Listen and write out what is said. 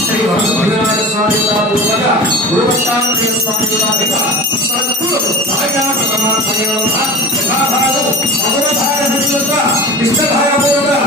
శ్రీ వరసునారాయణ స్వామి పూర్వక గురువత్తాంజనేయ స్వామి ప్రథమాత్మయోగ యథాభాగం